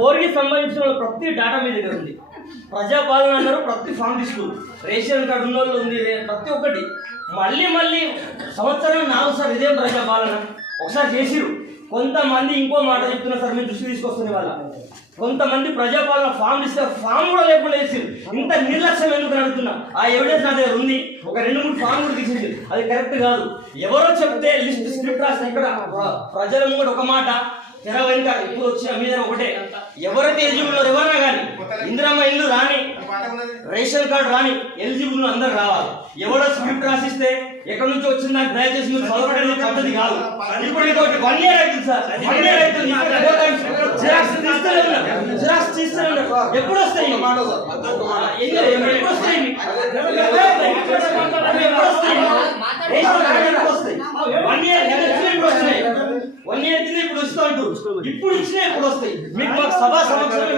పోర్కి సంబంధించిన ప్రతి డేటా మీ దగ్గర ఉంది. ప్రజాపాలన అన్నారు, ప్రతి ఫామ్ తీసుకున్నారు, రేషన్ కార్డు ఉన్న వాళ్ళు ఉంది, ప్రతి ఒక్కటి. మళ్ళీ సంవత్సరం 4 సార్ ఇదేం ప్రజాపాలన ఒకసారి చేసిరు. కొంతమంది ఇంకో మాట చెప్తున్నారు సార్, మేము దృష్టి తీసుకొస్తుంది వాళ్ళ. కొంతమంది ప్రజాపాలన ఫామ్ ఇస్తే ఫామ్ కూడా లేకుండా వేసిరు. ఇంత నిర్లక్ష్యం ఎందుకు అడుగుతున్నా? ఆ ఎవిడెన్స్ నా దగ్గర ఉంది. ఒక 2-3 ఫామ్ కూడా తీసింది, అది కరెక్ట్ కాదు. ఎవరో చెప్తే లిస్ట్ స్క్రిప్ట్ రాసిన ఇక్కడ ప్రజల ముందు ఒక మాట, తెర వెనుక ఇప్పుడు వచ్చిన మీద ఒకటే. ఎవరైతే ఎలిజిబుల్ ఎవరైనా కానీ ఇందిరమ్మ ఇల్లు రాని, రేషన్ కార్డు రాని ఎలిజిబుల్ అందరు రావాలి. ఎవరో స్క్రిప్ట్ రాసిస్తే ఎక్కడి నుంచి వచ్చింది నాకు దయచేసి మీరు చదవడం పద్ధతి కాదు. ఇప్పుడు ఇది 1 year అవుతుంది సార్, 1 year అవుతుంది. జిరాక్స్ తీస్తూనే ఉన్నారు. ఎప్పుడు వస్తాయి? ఇప్పుడు ఇచ్చినా ఎప్పుడు వస్తాయి? మీకు సభా సమక్షంలో